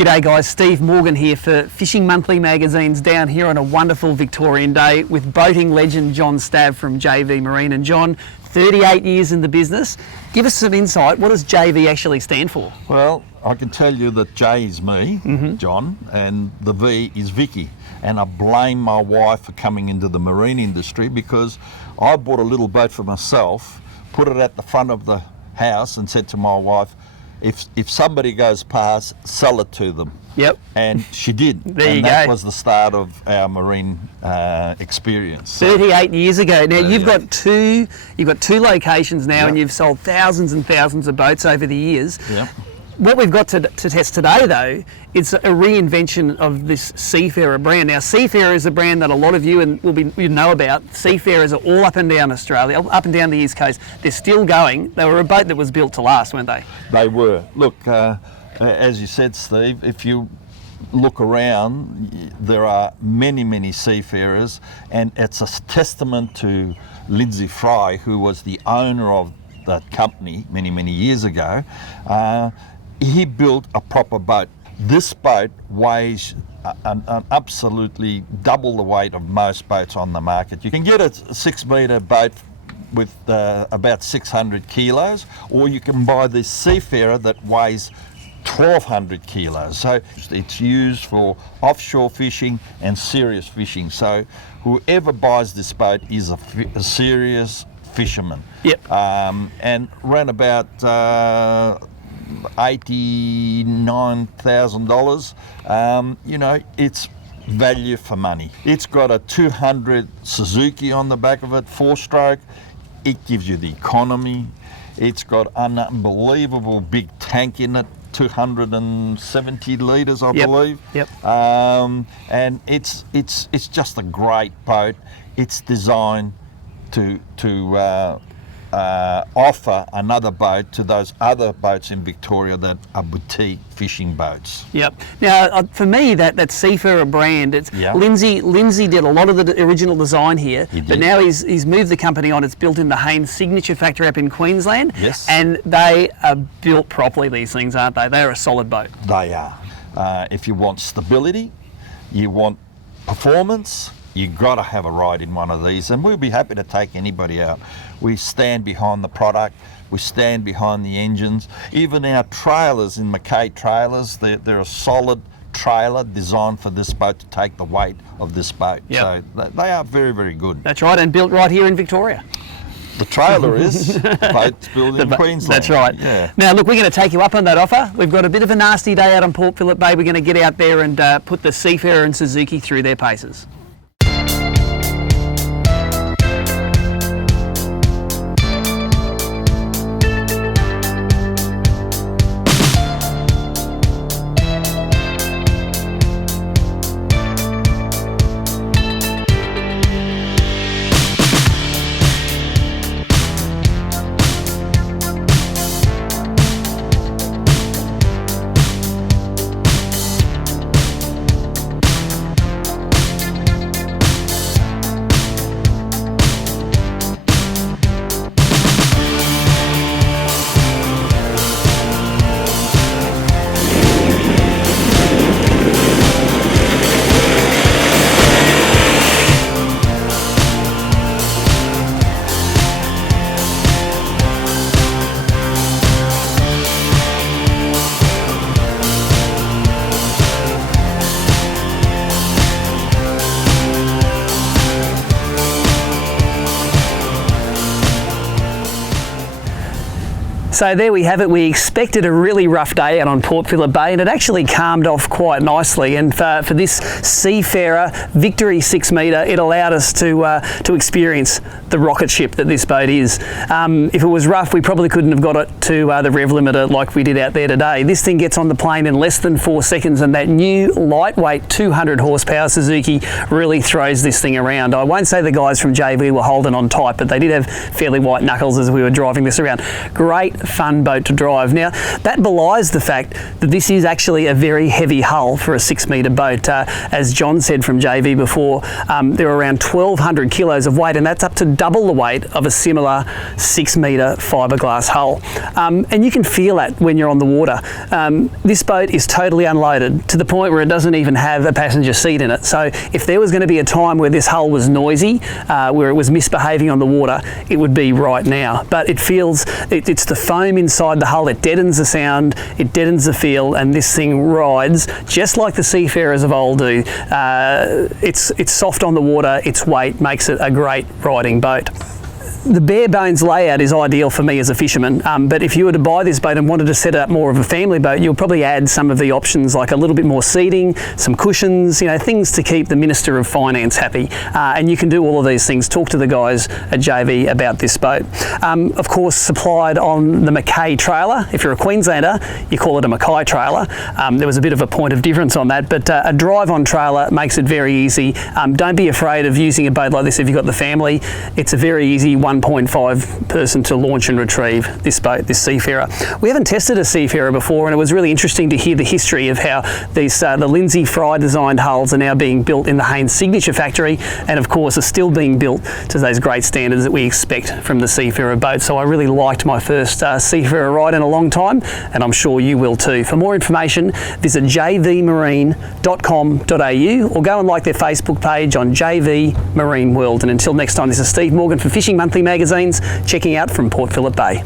G'day guys, Steve Morgan here for Fishing Monthly Magazine's down here on a wonderful Victorian day with boating legend John Stav from JV Marine. And John, 38 years in the business. Give us some insight. What does JV actually stand for? Well, I can tell you that J is me, John, and the V is Vicky. And I blame my wife for coming into the marine industry because I bought a little boat for myself, put it at the front of the house and said to my wife, if somebody goes past, sell it to them. Yep. And she did. There you that go. was the start of our marine experience. 38 years ago. Now you've got two locations now, and you've sold thousands and thousands of boats over the years. Yep. What we've got to test today, though, it's a reinvention of this Seafarer brand. Now, Seafarer is a brand that a lot of you know about. Seafarers are all up and down Australia, up and down the East Coast. They're still going. They were a boat that was built to last, weren't they? They were. Look, as you said, Steve, if you look around, there are many, many seafarers, and it's a testament to Lindsay Fry, who was the owner of that company many, many years ago. He built a proper boat. This boat weighs an absolutely double the weight of most boats on the market. You can get a 6-metre boat with about 600 kilos, or you can buy this Seafarer that weighs 1,200 kilos. So it's used for offshore fishing and serious fishing. So whoever buys this boat is a serious fisherman. Yep. And ran about $89,000. You know, it's value for money. It's got a 200 Suzuki on the back of it, 4-stroke. It gives you the economy. It's got an unbelievable big tank in it, 270 litres, I believe. Yep. And it's just a great boat. It's designed to offer another boat to those other boats in Victoria that are boutique fishing boats. Yep. Now, for me, that Seafarer brand, it's Lindsay did a lot of the original design here, but now he's moved the company on. It's built in the Haynes Signature factory up in Queensland. Yes. And they are built properly, these things, aren't they? They're a solid boat. They are. If you want stability, you want performance, you've got to have a ride in one of these, and we'll be happy to take anybody out. We stand behind the product, we stand behind the engines. Even our trailers in Mackay Trailers, they're a solid trailer designed for this boat to take the weight of this boat. Yep. So they are very, very good. That's right, and built right here in Victoria. The trailer is, boat's built in Queensland. That's right. Yeah. Now look, we're going to take you up on that offer. We've got a bit of a nasty day out on Port Phillip Bay. We're going to get out there and put the Seafarer and Suzuki through their paces. So there we have it. We expected a really rough day out on Port Phillip Bay, and it actually calmed off quite nicely. And for this Seafarer Victory 6-metre, it allowed us to experience the rocket ship that this boat is. If it was rough, we probably couldn't have got it to the rev limiter like we did out there today. This thing gets on the plane in less than 4 seconds, and that new lightweight 200 horsepower Suzuki really throws this thing around. I won't say the guys from JV were holding on tight, but they did have fairly white knuckles as we were driving this around. Great fun boat to drive. Now, that belies the fact that this is actually a very heavy hull for a 6-metre boat. As John said from JV before, there are around 1,200 kilos of weight, and that's up to double the weight of a similar 6-metre fiberglass hull. And you can feel that when you're on the water. This boat is totally unloaded to the point where it doesn't even have a passenger seat in it. So if there was going to be a time where this hull was noisy, where it was misbehaving on the water, it would be right now. But it feels, it's the foam inside the hull, it deadens the sound, it deadens the feel, and this thing rides just like the Seafarers of old do. It's soft on the water, its weight makes it a great riding boat. The bare bones layout is ideal for me as a fisherman, but if you were to buy this boat and wanted to set it up more of a family boat, you'll probably add some of the options like a little bit more seating, some cushions, you know, things to keep the Minister of Finance happy. And you can do all of these things. Talk to the guys at JV about this boat. Of course, supplied on the Mackay trailer. If you're a Queenslander, you call it a Mackay trailer. There was a bit of a point of difference on that, but a drive-on trailer makes it very easy. Don't be afraid of using a boat like this if you've got the family. It's a very easy 1.5 person to launch and retrieve this boat, this Seafarer. We haven't tested a Seafarer before, and it was really interesting to hear the history of how these the Lindsay Fry designed hulls are now being built in the Haynes Signature factory, and of course are still being built to those great standards that we expect from the Seafarer boat. So I really liked my first Seafarer ride in a long time, and I'm sure you will too. For more information, visit jvmarine.com.au or go and like their Facebook page on JV Marine World. And until next time, this is Steve Morgan for Fishing Monthly Magazines, checking out from Port Phillip Bay.